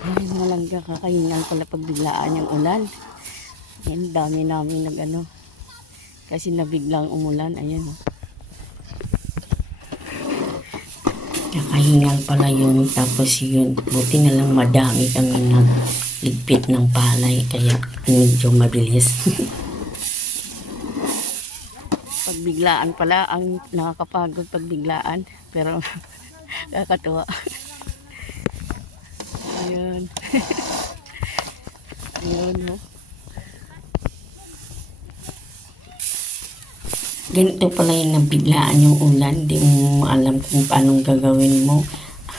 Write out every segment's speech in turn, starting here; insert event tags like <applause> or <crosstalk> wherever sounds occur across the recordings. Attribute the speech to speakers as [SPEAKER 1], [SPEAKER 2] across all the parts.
[SPEAKER 1] Ay, malangga kakahingan pala pag biglaan yung ulan. Yan, dami namin nag ano. Kasi nabiglang umulan. Ayan oh. o. Kakahingal pala yun. Tapos yun, buti na lang madami kami nagligpit ng palay. Kaya medyo mabilis. <laughs> pagbiglaan pala ang nakakapagod pagbiglaan. Pero <laughs> kakatuwa. Ayun, no? Ganito pala yung nabiglaan yung ulan. Di mo alam kung paano gagawin mo.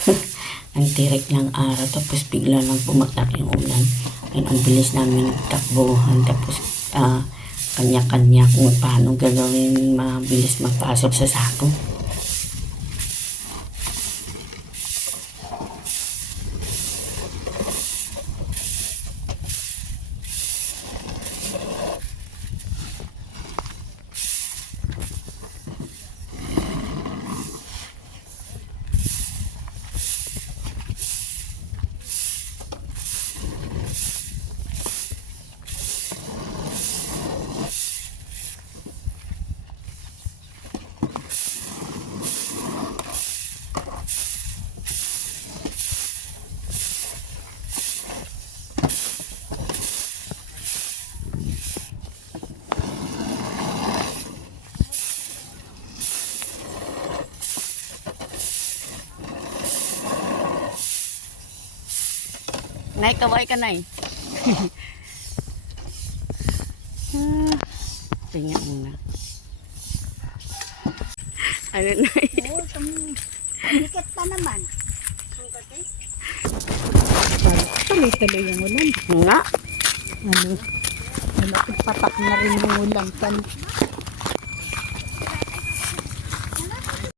[SPEAKER 1] <laughs> ang tirik ng araw. Tapos bigla lang pumatak yung ulan. Ayun, ang bilis namin takbuhan. Tapos ah, kanya-kanya kung paano gagawin mabilis magpasok sa sako. Nay, kaway ka, Nay. ah, <laughs> tingnan muna. Ano, Nay?
[SPEAKER 2] Oo, tum- Dikit pa naman. Tuloy-tuloy yung ulan.
[SPEAKER 1] Nga.
[SPEAKER 2] Ano? Malapit patak na rin yung ulan. Pan